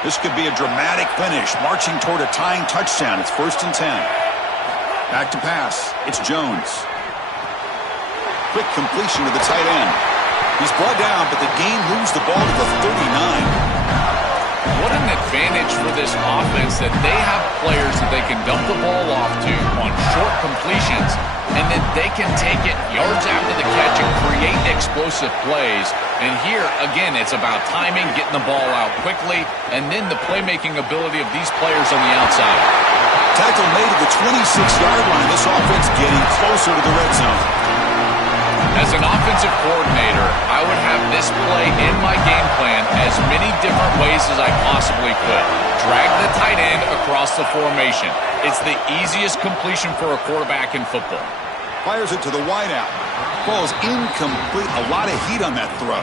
This could be a dramatic finish, marching toward a tying touchdown. It's 1st and 10. Back to pass. It's Jones. Quick completion to the tight end. He's brought down, but the game moves the ball to the 39. What an advantage for this offense that they have players that they can dump the ball off to on short completions, and then they can take it yards after the catch and create explosive plays. And here, again, it's about timing, getting the ball out quickly, and then the playmaking ability of these players on the outside. Tackle made at the 26-yard line. This offense getting closer to the red zone. As an offensive coordinator, I would have this play in my game plan as many different ways as I possibly could. Drag the tight end across the formation. It's the easiest completion for a quarterback in football. Fires it to the wideout. Ball's incomplete. A lot of heat on that throw.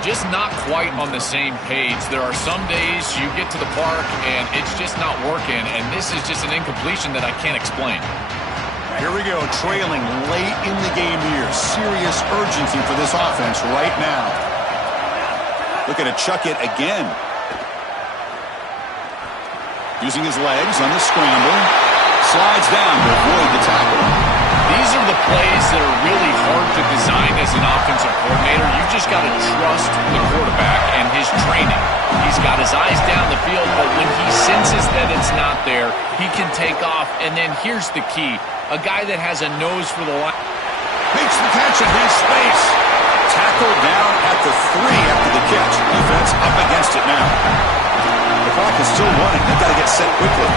Just not quite on the same page. There are some days you get to the park and it's just not working, and this is just an incompletion that I can't explain. Here we go, trailing late in the game here. Serious urgency for this offense right now. Looking to chuck it again. Using his legs on the scramble. Slides down to avoid the tackle. These are the plays that are really hard to design as an offensive coordinator. You just got to trust the quarterback and his training. He's got his eyes down the field, but when he senses that it's not there, he can take off. And then here's the key. A guy that has a nose for the line. Makes the catch in his space. Tackled down at the 3 after the catch. Defense up against it now. The clock is still running. They've got to get set quickly.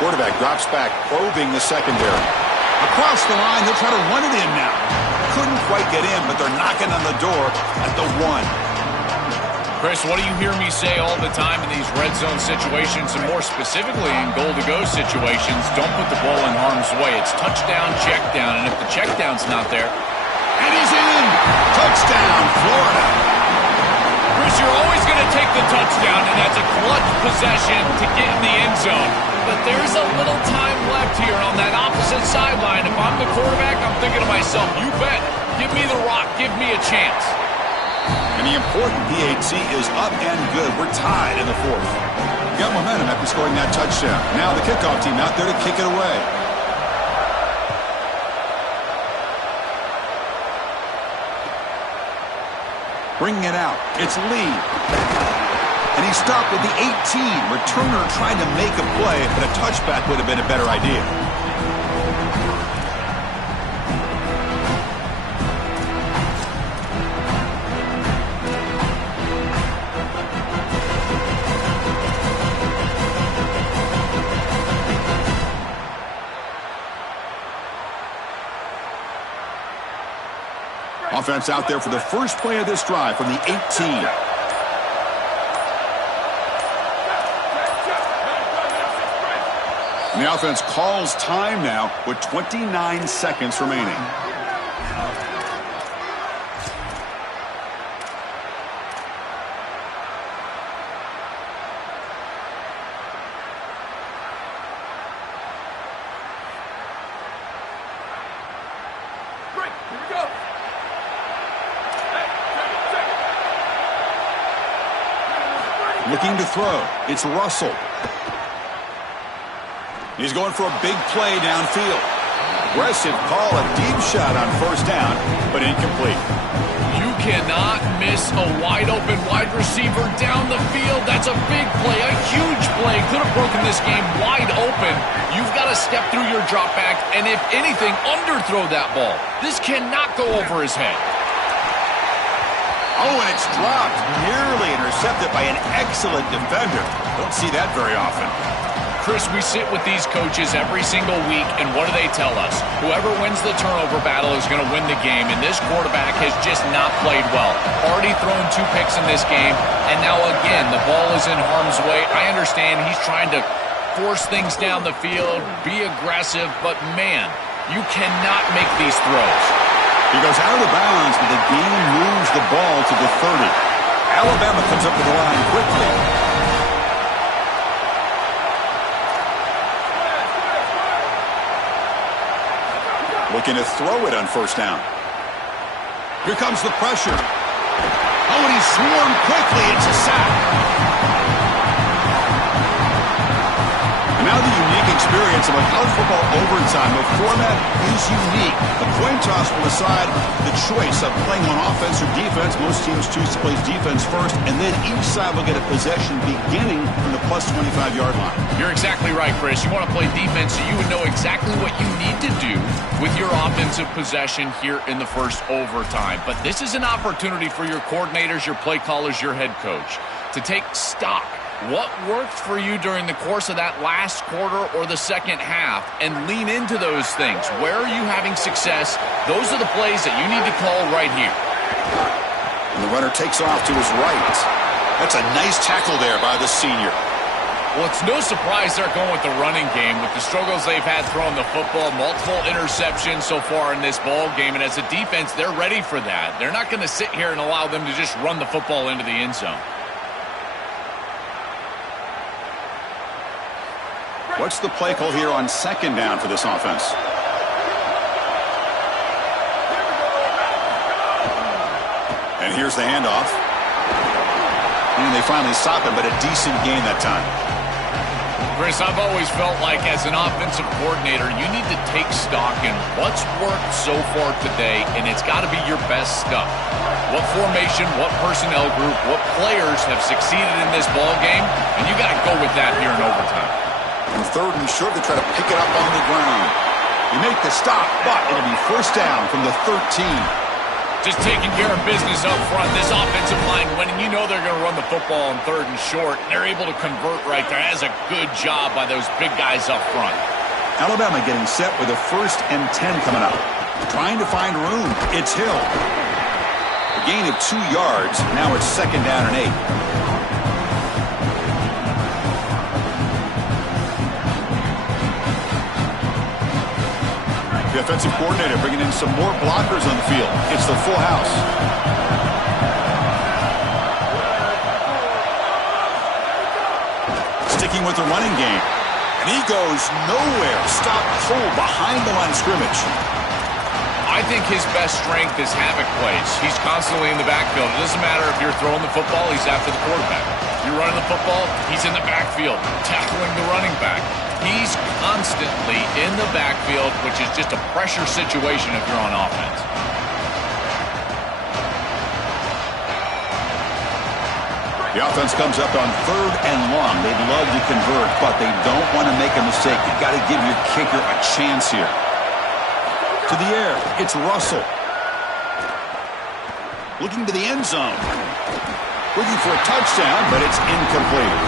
Quarterback drops back, probing the secondary. Across the line, he'll try to run it in now. Couldn't quite get in, but they're knocking on the door at the 1. Chris, what do you hear me say all the time in these red zone situations, and more specifically in goal-to-go situations? Don't put the ball in harm's way. It's touchdown, check down, and if the check down's not there... And he's in! Touchdown, Florida! Chris, you're always going to take the touchdown, and that's a clutch possession to get in the end zone. But there's a little time left here on that opposite sideline. If I'm the quarterback, I'm thinking to myself, you bet. Give me the rock. Give me a chance. And the important PAT is up and good. We're tied in the 4th. Got momentum after scoring that touchdown. Now the kickoff team out there to kick it away. Bringing it out. It's Lee. And he stopped with the 18. Returner trying to make a play, but a touchback would have been a better idea. Offense out there for the first play of this drive from the 18. And the offense calls time now with 29 seconds remaining. Looking to throw. It's Russell. He's going for a big play downfield. Aggressive call, a deep shot on first down, but incomplete. You cannot miss a wide-open wide receiver down the field. That's a big play, a huge play. Could have broken this game wide open. You've got to step through your drop back and, if anything, underthrow that ball. This cannot go over his head. Oh, and it's dropped. Nearly intercepted by an excellent defender. Don't see that very often. Chris, we sit with these coaches every single week, and what do they tell us? Whoever wins the turnover battle is going to win the game, and this quarterback has just not played well. Already thrown 2 picks in this game, and now again, the ball is in harm's way. I understand he's trying to force things down the field, be aggressive, but man, you cannot make these throws. He goes out of the bounds, but the game moves the ball to the 30. Alabama comes up to the line quickly. Looking to throw it on first down. Here comes the pressure. Oh, and he swarmed quickly. It's a sack. And now the unique experience of a college football overtime. The format is unique. The coin toss will decide the choice of playing on offense or defense. Most teams choose to play defense first, and then each side will get a possession beginning from the plus 25-yard line. You're exactly right, Chris. You want to play defense so you would know exactly what you need to do with your offensive possession here in the first overtime. But this is an opportunity for your coordinators, your play callers, your head coach to take stock. What worked for you during the course of that last quarter or the second half, and lean into those things. Where are you having success? Those are the plays that you need to call right here. And the runner takes off to his right. That's a nice tackle there by the senior. Well, it's no surprise they're going with the running game with the struggles they've had throwing the football, multiple interceptions so far in this ball game, and as a defense, they're ready for that. They're not going to sit here and allow them to just run the football into the end zone. What's the play call here on second down for this offense? And here's the handoff. And they finally stop him, but a decent gain that time. Chris, I've always felt like as an offensive coordinator, you need to take stock in what's worked so far today, and it's got to be your best stuff. What formation, what personnel group, what players have succeeded in this ball game, and you got to go with that here in overtime. And third and short, they try to pick it up on the ground. You make the stop, but it'll be first down from the 13. Just taking care of business up front. This offensive line, when you know they're going to run the football on third and short, they're able to convert right there. That's a good job by those big guys up front. Alabama getting set with a 1st and 10 coming up. Trying to find room. It's Hill. A gain of 2 yards. Now it's second down and 8. The offensive coordinator bringing in some more blockers on the field. It's the full house. Sticking with the running game. And he goes nowhere. Stopped cold behind the line of scrimmage. I think his best strength is havoc plays. He's constantly in the backfield. It doesn't matter if you're throwing the football, he's after the quarterback. If you're running the football, he's in the backfield, tackling the running back. He's constantly in the backfield, which is just a pressure situation if you're on offense. The The offense comes up on 3rd and long. They'd love to convert, but they don't want to make a mistake. You've got to give your kicker a chance here. To the air, it's Russell. Looking to the end zone. Looking for a touchdown, but it's incomplete.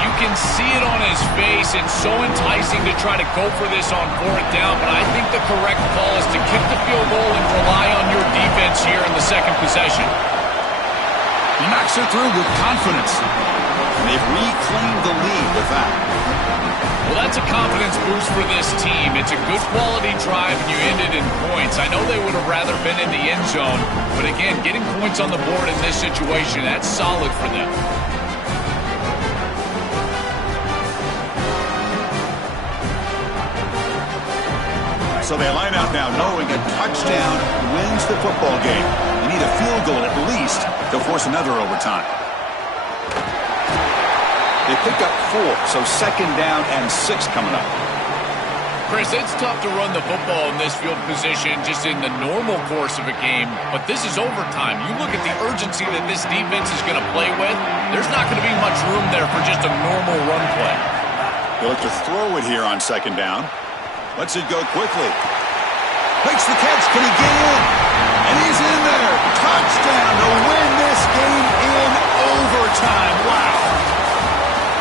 You can see it on his face. It's so enticing to try to go for this on 4th down, but I think the correct call is to kick the field goal and rely on your defense here in the second possession. He knocks it through with confidence. And they've reclaimed the lead with that. Well, that's a confidence boost for this team. It's a good quality drive, and you ended in points. I know they would have rather been in the end zone, but again, getting points on the board in this situation, that's solid for them. So they line out now knowing a touchdown wins the football game. They need a field goal at least to force another overtime. They pick up 4, so 2nd down and 6 coming up. Chris, it's tough to run the football in this field position just in the normal course of a game, but this is overtime. You look at the urgency that this defense is going to play with, there's not going to be much room there for just a normal run play. They'll have to throw it here on 2nd down. Lets it go quickly. Makes the catch. Can he get in? And he's in there. Touchdown to win this game in overtime. Wow.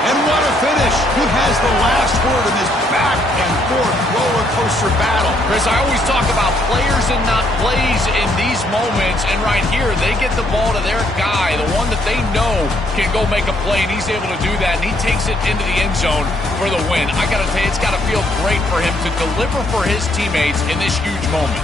And what a finish. Who has the last word in this back-and-forth roller coaster battle? Chris, I always talk about players and not plays in these moments, and right here, they get the ball to their guy, the one that they know can go make a play, and he's able to do that, and he takes it into the end zone for the win. I got to tell you, it's got to feel great for him to deliver for his teammates in this huge moment.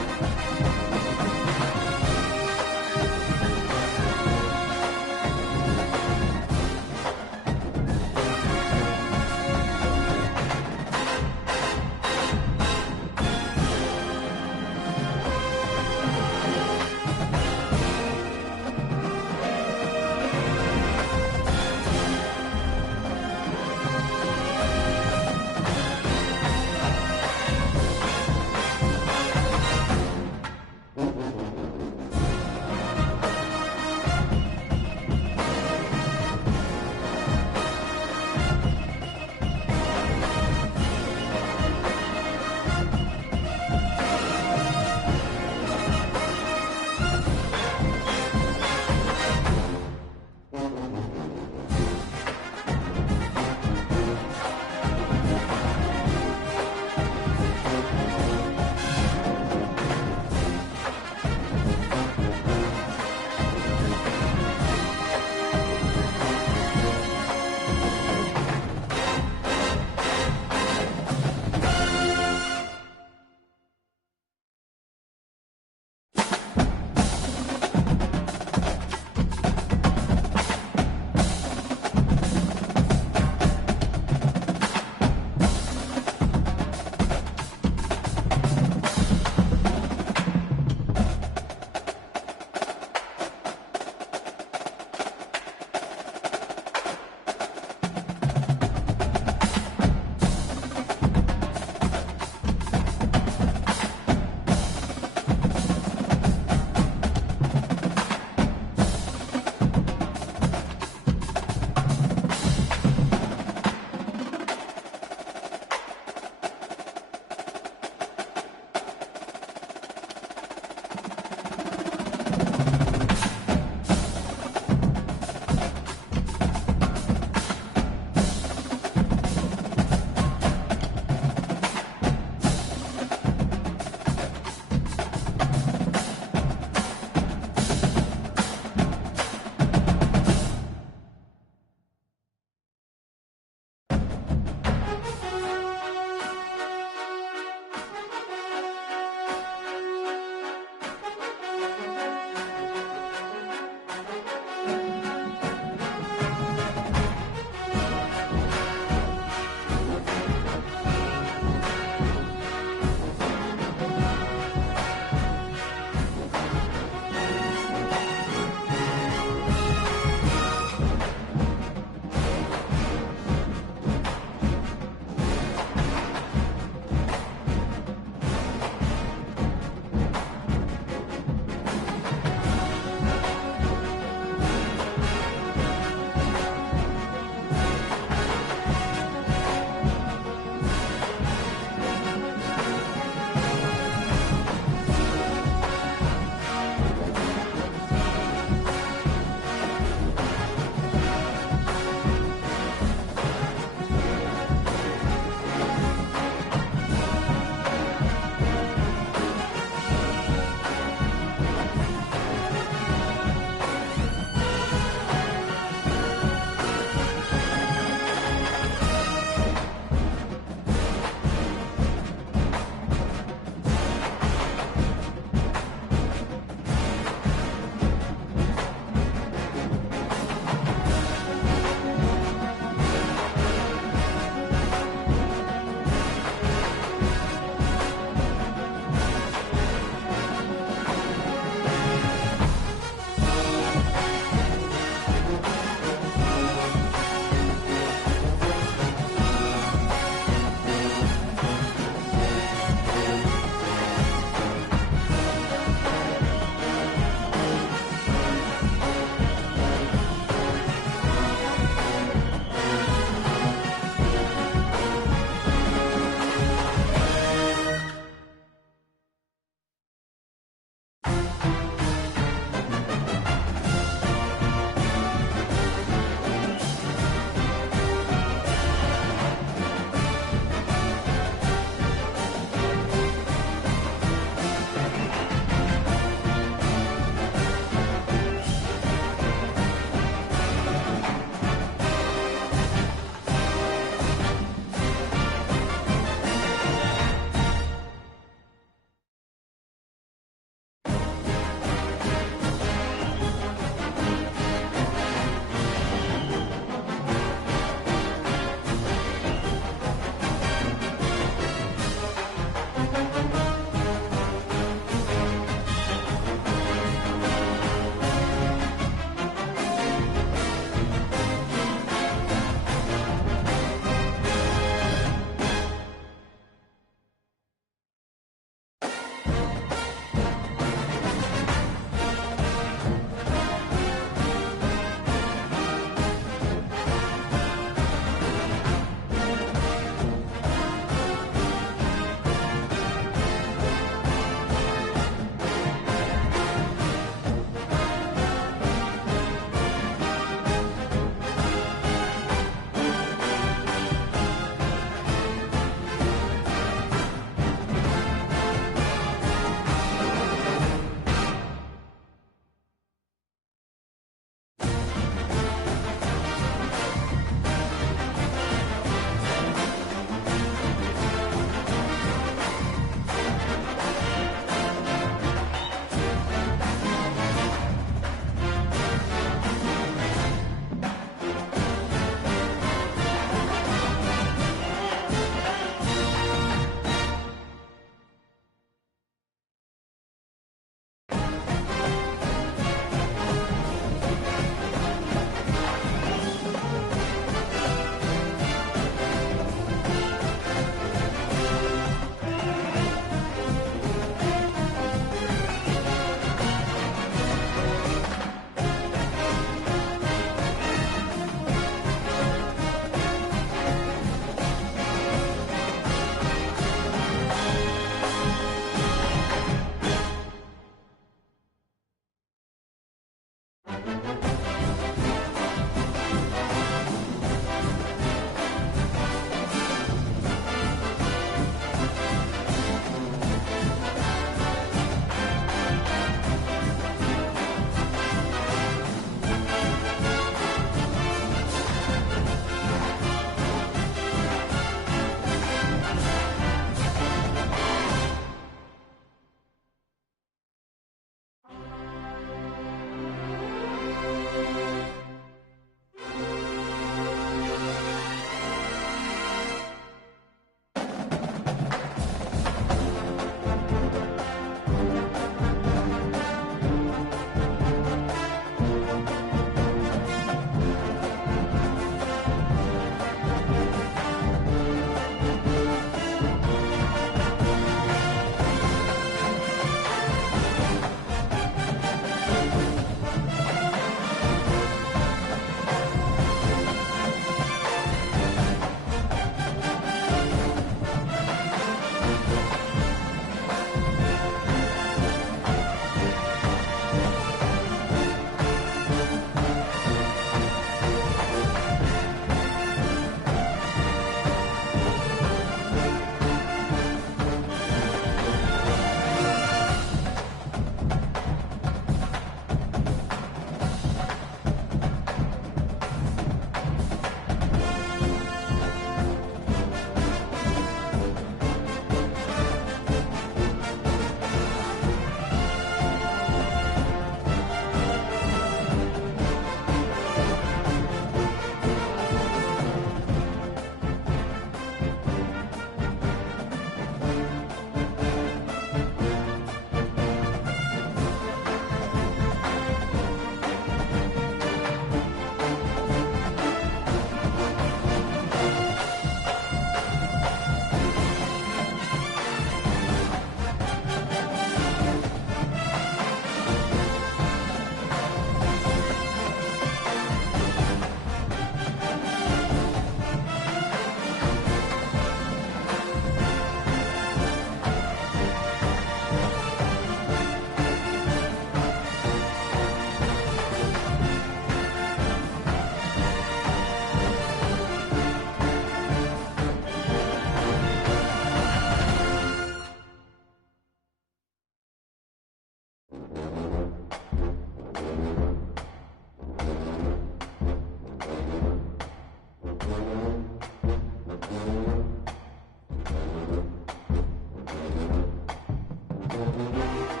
Bye.